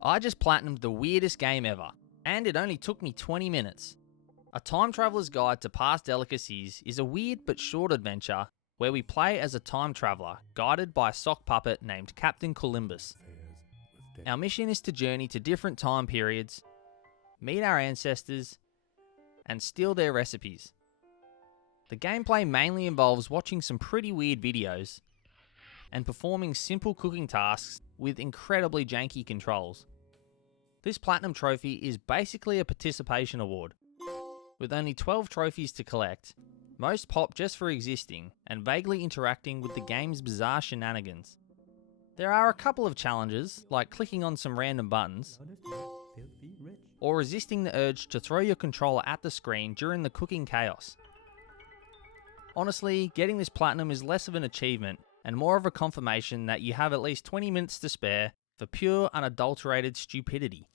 I just platinumed the weirdest game ever, and it only took me 20 minutes. A Time Traveller's Guide to Past Delicacies is a weird but short adventure where we play as a time traveller guided by a sock puppet named Captain Columbus. Our mission is to journey to different time periods, meet our ancestors, and steal their recipes. The gameplay mainly involves watching some pretty weird videos and performing simple cooking tasks with incredibly janky controls. This Platinum Trophy is basically a participation award. With only 12 trophies to collect, most pop just for existing and vaguely interacting with the game's bizarre shenanigans. There are a couple of challenges, like clicking on some random buttons, or resisting the urge to throw your controller at the screen during the cooking chaos. Honestly, getting this platinum is less of an achievement and more of a confirmation that you have at least 20 minutes to spare for pure, unadulterated stupidity.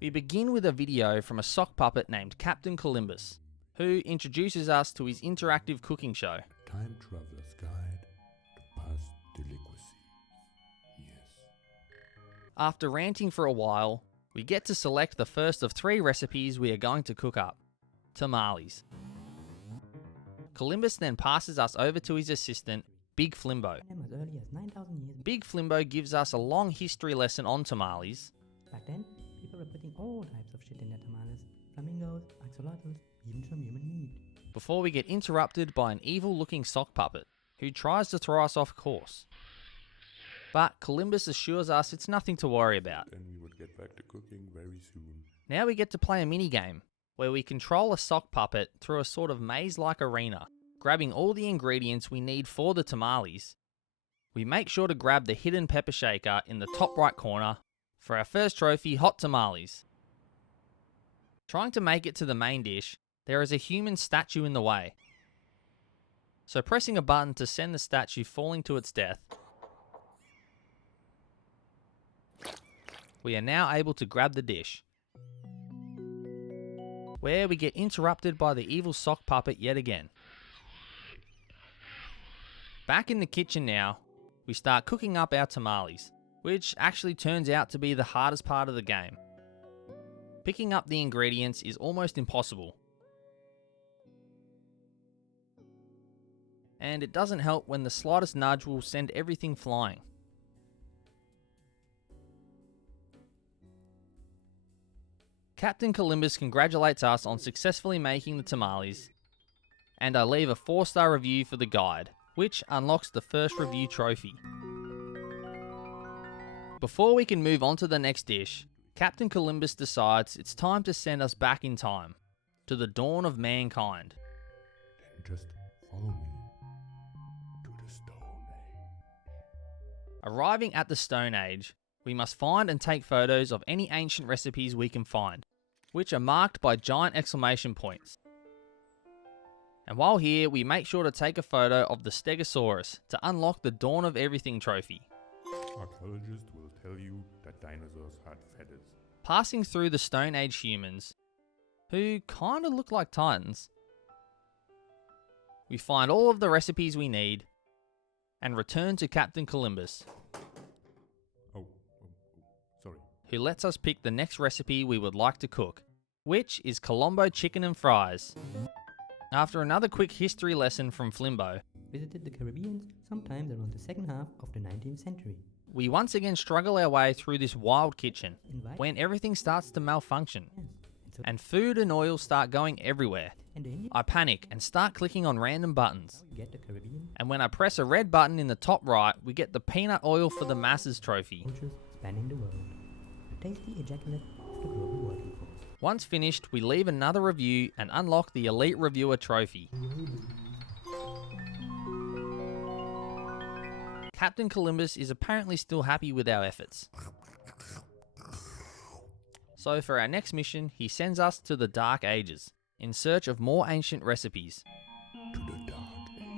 We begin with a video from a sock puppet named Captain Columbus, who introduces us to his interactive cooking show. Time Traveller's Guide to Past Delicacies. Yes. After ranting for a while, we get to select the first of 3 recipes we are going to cook up: tamales. Columbus then passes us over to his assistant, Big Flimbo. As early as 9,000 years Big Flimbo gives us a long history lesson on tamales. back then, people were putting all types of shit in their tamales. Flamingos, axolotls, even some human meat. Before we get interrupted by an evil-looking sock puppet who tries to throw us off course. But Columbus assures us it's nothing to worry about. Then we would get back to cooking very soon. Now we get to play a minigame where we control a sock puppet through a sort of maze-like arena, grabbing all the ingredients we need for the tamales. We make sure to grab the hidden pepper shaker in the top right corner for our first trophy, hot tamales. Trying to make it to the main dish, there is a human statue in the way. So pressing a button to send the statue falling to its death, we are now able to grab the dish, where we get interrupted by the evil sock puppet yet again. Back in the kitchen now, we start cooking up our tamales, which actually turns out to be the hardest part of the game. Picking up the ingredients is almost impossible. And it doesn't help when the slightest nudge will send everything flying. Captain Columbus congratulates us on successfully making the tamales, and I leave a 4-star review for the guide, which unlocks the first review trophy. Before we can move on to the next dish, Captain Columbus decides it's time to send us back in time, to the dawn of mankind. Then just follow me to the Stone Age. Arriving at the Stone Age, we must find and take photos of any ancient recipes we can find, which are marked by giant exclamation points. And while here, we make sure to take a photo of the Stegosaurus to unlock the Dawn of Everything trophy. Archaeologists will tell you that dinosaurs had feathers. Passing through the Stone Age humans, who kinda look like Titans, we find all of the recipes we need and return to Captain Columbus, Sorry. who lets us pick the next recipe we would like to cook, which is Colombo chicken and fries. After another quick history lesson from Flimbo, Visited the Caribbean sometimes around the second half of the 19th century. we once again struggle our way through this wild kitchen, Invite- when everything starts to malfunction, Yes. And so and food and oil start going everywhere. and then I panic and start clicking on random buttons. you get the Caribbean And when I press a red button in the top right, we get the peanut oil for the masses trophy. cultures spanning the world. A tasty ejaculate of the global working force. Once finished, we leave another review and unlock the Elite Reviewer trophy. Captain Columbus is apparently still happy with our efforts. So for our next mission, he sends us to the Dark Ages, in search of more ancient recipes, To the Dark Ages.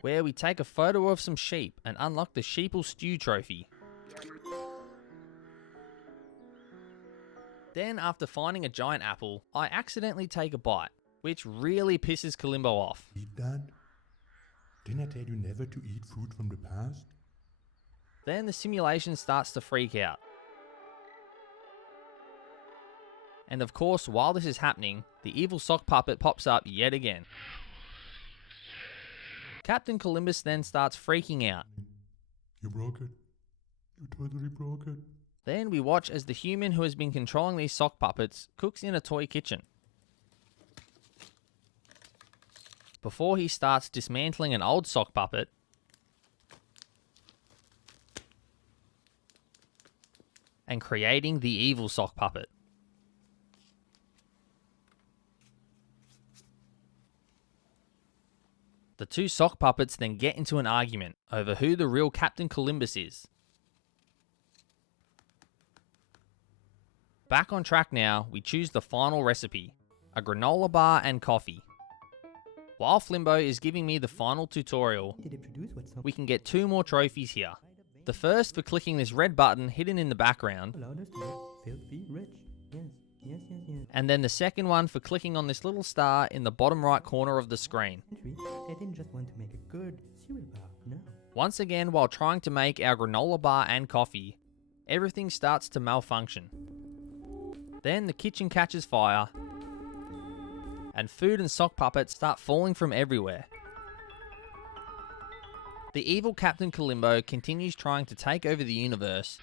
where we take a photo of some sheep and unlock the Sheeple Stew trophy. Then, after finding a giant apple, I accidentally take a bite, which really pisses Columbo off. Eat that? Didn't I tell you never to eat food from the past? Then the simulation starts to freak out. And of course, while this is happening, the evil sock puppet pops up yet again. Captain Columbus then starts freaking out. You broke it. You totally broke it. Then we watch as the human who has been controlling these sock puppets cooks in a toy kitchen, before he starts dismantling an old sock puppet and creating the evil sock puppet. The two sock puppets then get into an argument over who the real Captain Columbus is. Back on track now, we choose the final recipe, a granola bar and coffee. While Flimbo is giving me the final tutorial, Did it produce what some we can get 2 more trophies here. The first for clicking this red button hidden in the background, allowed us to get filthy rich? Yes. and then the second one for clicking on this little star in the bottom right corner of the screen. Entry, they didn't just want to make a good cereal bar, no. Once again, while trying to make our granola bar and coffee, everything starts to malfunction. Then the kitchen catches fire, and food and sock puppets start falling from everywhere. The evil Captain Columbo continues trying to take over the universe.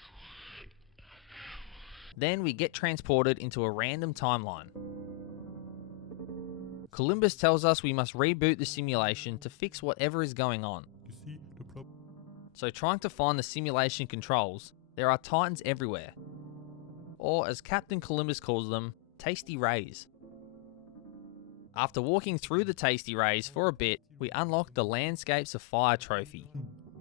Then we get transported into a random timeline. Columbus tells us we must reboot the simulation to fix whatever is going on. You see the problem? So trying to find the simulation controls, there are titans everywhere. Or as Captain Columbus calls them, tasty rays. After walking through the tasty rays for a bit, we unlock the Landscapes of Fire trophy.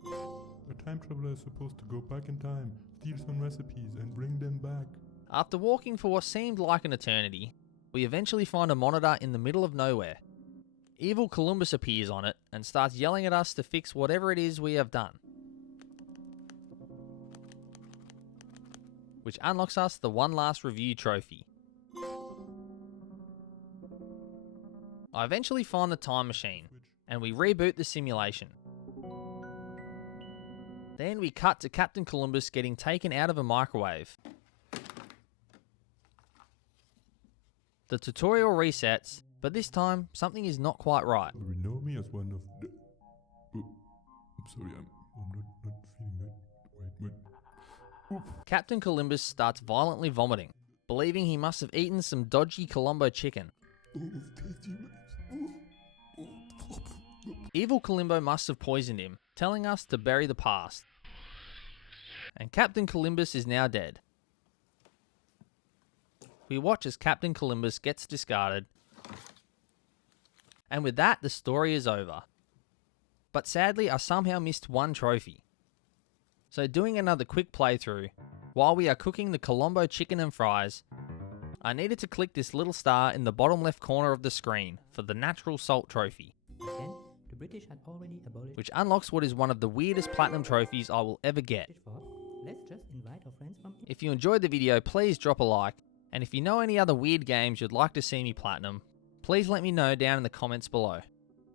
A time traveler is supposed to go back in time, steal some recipes, and bring them back. After walking for what seemed like an eternity, we eventually find a monitor in the middle of nowhere. Evil Columbus appears on it and starts yelling at us to fix whatever it is we have done, which unlocks us the One Last Review trophy. I eventually find the time machine, and we reboot the simulation. Then we cut to Captain Columbus getting taken out of a microwave. The tutorial resets, but this time something is not quite right. You know me as one of the... Oh, I'm sorry, I'm not feeling that. Wait. Captain Columbus starts violently vomiting, believing he must have eaten some dodgy Colombo chicken. Oh, tasty rice. Evil Columbo must have poisoned him, telling us to bury the past. And Captain Columbus is now dead. We watch as Captain Columbus gets discarded. And with that, the story is over. But sadly, I somehow missed one trophy. So doing another quick playthrough, while we are cooking the Colombo chicken and fries, I needed to click this little star in the bottom left corner of the screen for the natural salt trophy, Then, the British had already abolished which unlocks what is one of the weirdest platinum trophies I will ever get. fork. Let's just invite our friends from If you enjoyed the video, please drop a like, and if you know any other weird games you'd like to see me platinum, please let me know down in the comments below.